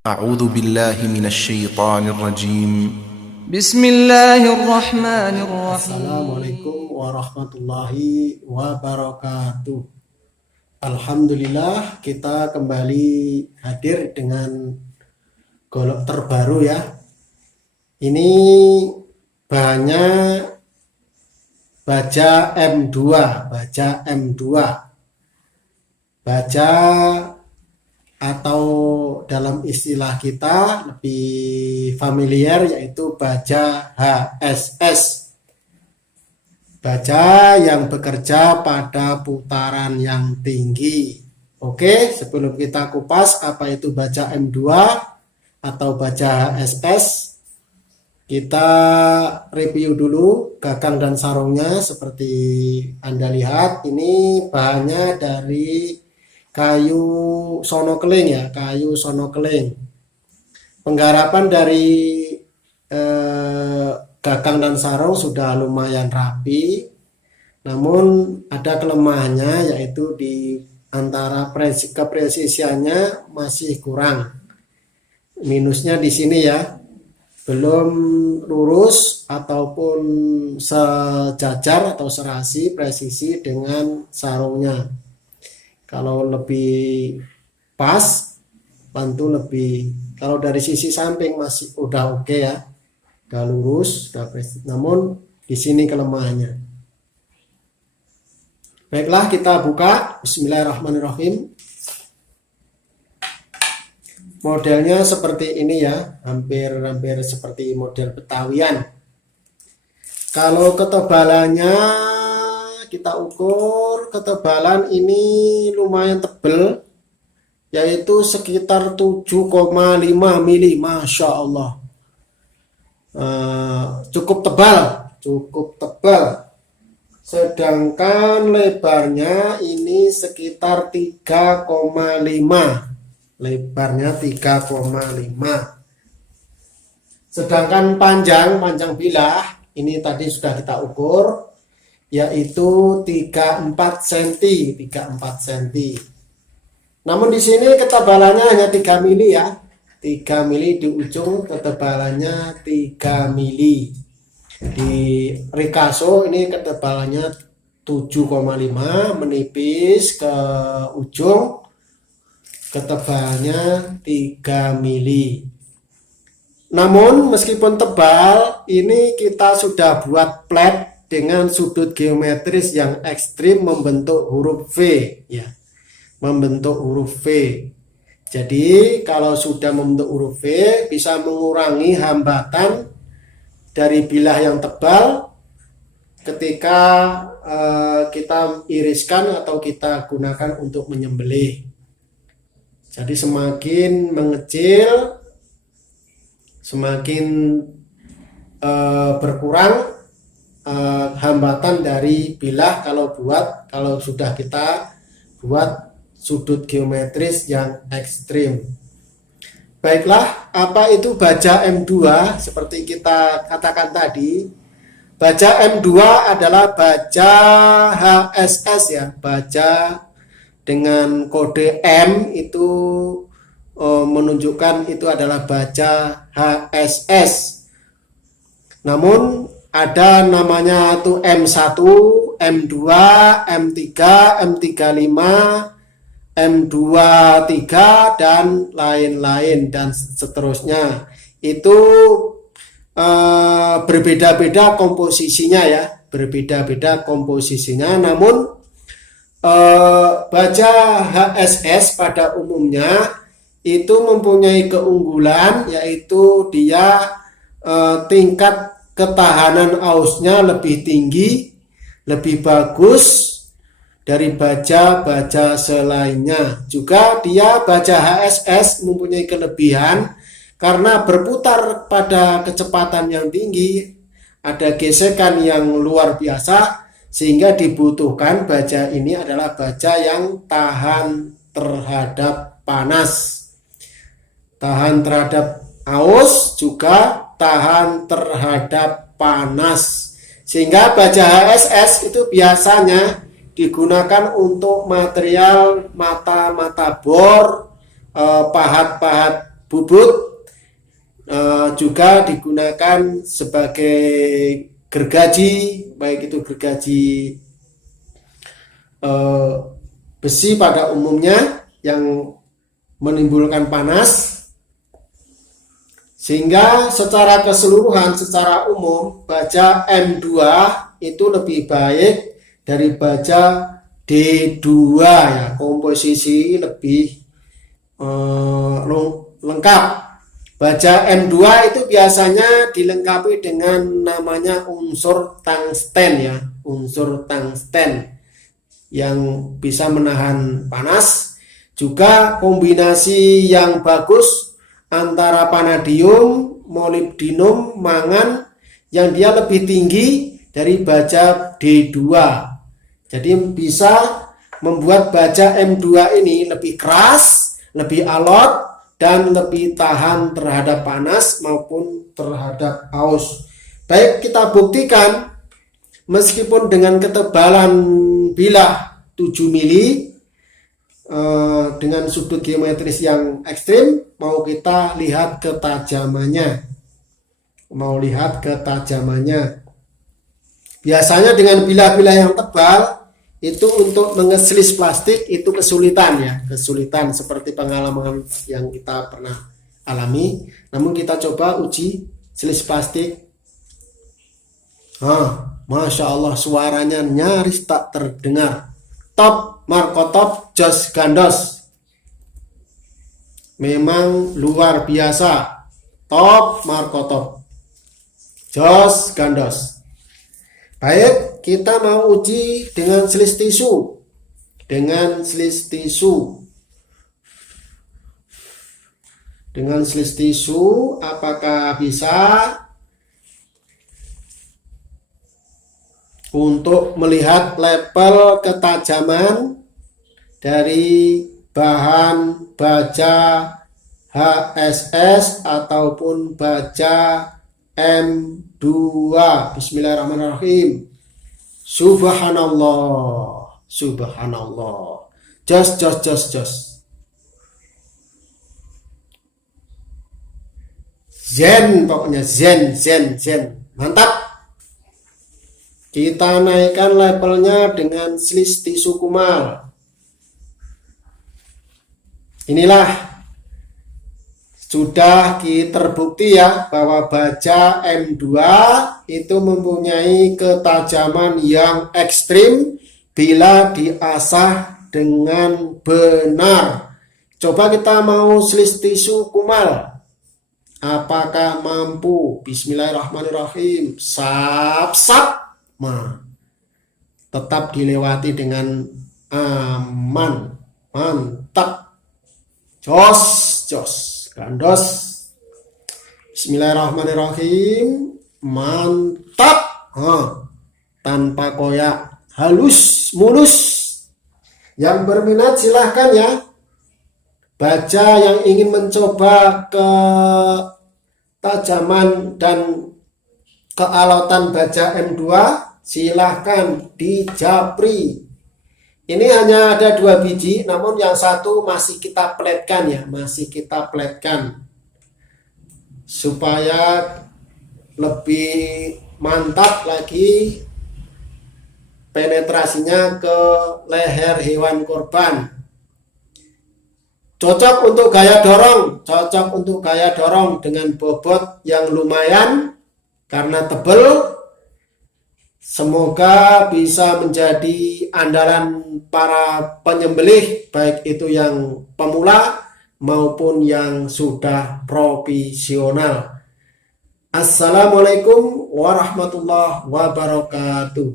أعوذ بالله من الشيطان الرجيم. بسم الله الرحمن الرحيم. Assalamualaikum warahmatullahi wabarakatuh. Alhamdulillah, kita kembali hadir dengan golok terbaru ya. Ini bahannya baja M2, baja atau dalam istilah kita lebih familiar yaitu baja HSS, baja yang bekerja pada putaran yang tinggi. Oke, sebelum kita kupas apa itu baja M2 atau baja HSS, kita review dulu gagang dan sarungnya. Seperti Anda lihat, ini bahannya dari kayu sonokeling ya, kayu sonokeling. Penggarapan dari gagang dan sarung sudah lumayan rapi, namun ada kelemahannya yaitu di antara kepresisiannya masih kurang. Minusnya di sini ya, belum lurus ataupun sejajar atau serasi presisi dengan sarungnya. Kalau lebih pas, bantu lebih. Kalau dari sisi samping masih udah oke ya, udah lurus, udah presisi. Namun di sini kelemahannya. Baiklah, kita buka. Bismillahirrahmanirrahim. Modelnya seperti ini ya, hampir seperti model Betawian. Kalau ketebalannya kita ukur, ketebalan ini lumayan tebal, yaitu sekitar 7,5 mili. Masya Allah, cukup tebal. Sedangkan lebarnya ini sekitar 3,5. Lebarnya 3,5. Sedangkan panjang bilah ini tadi sudah kita ukur, yaitu 34 cm. Namun di sini ketebalannya hanya 3 mili ya. 3 mili di ujung, ketebalannya 3 mili. Di Ricasso ini ketebalannya 7,5, menipis ke ujung, ketebalannya 3 mili. Namun meskipun tebal, ini kita sudah buat plat dengan sudut geometris yang ekstrim membentuk huruf V ya. Membentuk huruf V. Jadi kalau sudah membentuk huruf V, bisa mengurangi hambatan dari bilah yang tebal ketika kita iriskan atau kita gunakan untuk menyembelih. Jadi semakin mengecil, semakin berkurang hambatan dari bilah kalau sudah kita buat sudut geometris yang ekstrim. Baiklah, apa itu baja M2? Seperti kita katakan tadi, baja M2 adalah baja HSS ya, baja dengan kode M itu menunjukkan itu adalah baja HSS. Namun ada namanya tuh M1, M2, M3, M35, M23 dan lain-lain dan seterusnya. Itu berbeda-beda komposisinya ya, namun baja HSS pada umumnya itu mempunyai keunggulan, yaitu dia tingkat ketahanan ausnya lebih tinggi, lebih bagus dari baja-baja selainnya. Juga dia baja HSS mempunyai kelebihan karena berputar pada kecepatan yang tinggi, ada gesekan yang luar biasa, sehingga dibutuhkan baja ini adalah baja yang tahan terhadap panas, tahan terhadap aus, juga tahan terhadap panas. Sehingga baja HSS itu biasanya digunakan untuk material mata-mata bor, pahat-pahat bubut, juga digunakan sebagai gergaji, baik itu gergaji besi pada umumnya yang menimbulkan panas, sehingga secara keseluruhan, secara umum baja M2 itu lebih baik dari baja D2 ya, komposisi lebih lengkap. Baja M2 itu biasanya dilengkapi dengan namanya unsur tungsten ya, unsur tungsten yang bisa menahan panas. Juga kombinasi yang bagus antara vanadium, molibdenum, mangan yang dia lebih tinggi dari baja D2. Jadi bisa membuat baja M2 ini lebih keras, lebih alot, dan lebih tahan terhadap panas maupun terhadap haus. Baik, kita buktikan meskipun dengan ketebalan bilah 7 mili dengan sudut geometris yang ekstrim, mau kita lihat ketajamannya. Biasanya dengan bilah-bilah yang tebal itu untuk mengeselis plastik itu kesulitan ya, kesulitan seperti pengalaman yang kita pernah alami. Namun kita coba uji selis plastik. Masya Allah, suaranya nyaris tak terdengar. Top Markotop Jos Gandos, memang luar biasa. Top Markotop Jos Gandos. Baik, kita mau uji dengan selis tisu. Dengan selis tisu, apakah bisa untuk melihat level ketajaman dari bahan baja HSS ataupun baja M2. Bismillahirrahmanirrahim. Subhanallah, subhanallah. Jos. Zen, pokoknya zen. Mantap. Kita naikkan levelnya dengan selis tisu kumal. Inilah sudah terbukti ya bahwa baja M2 itu mempunyai ketajaman yang ekstrim bila diasah dengan benar. Coba kita mau selis tisu kumal. Apakah mampu? Bismillahirrahmanirrahim. Sap. Tetap dilewati dengan aman. Mantap. Jos. Gandos. Bismillahirrahmanirrahim. Mantap. Tanpa koyak, halus, mulus. Yang berminat silahkan ya. Baja yang ingin mencoba ketajaman dan kealotan baja M2, silahkan dijapri. Ini hanya ada 2 biji, namun yang satu masih kita pletkan ya, supaya lebih mantap lagi penetrasinya ke leher hewan korban. Cocok untuk gaya dorong dengan bobot yang lumayan karena tebal. Semoga bisa menjadi andalan para penyembelih, baik itu yang pemula maupun yang sudah profesional. Assalamualaikum warahmatullahi wabarakatuh.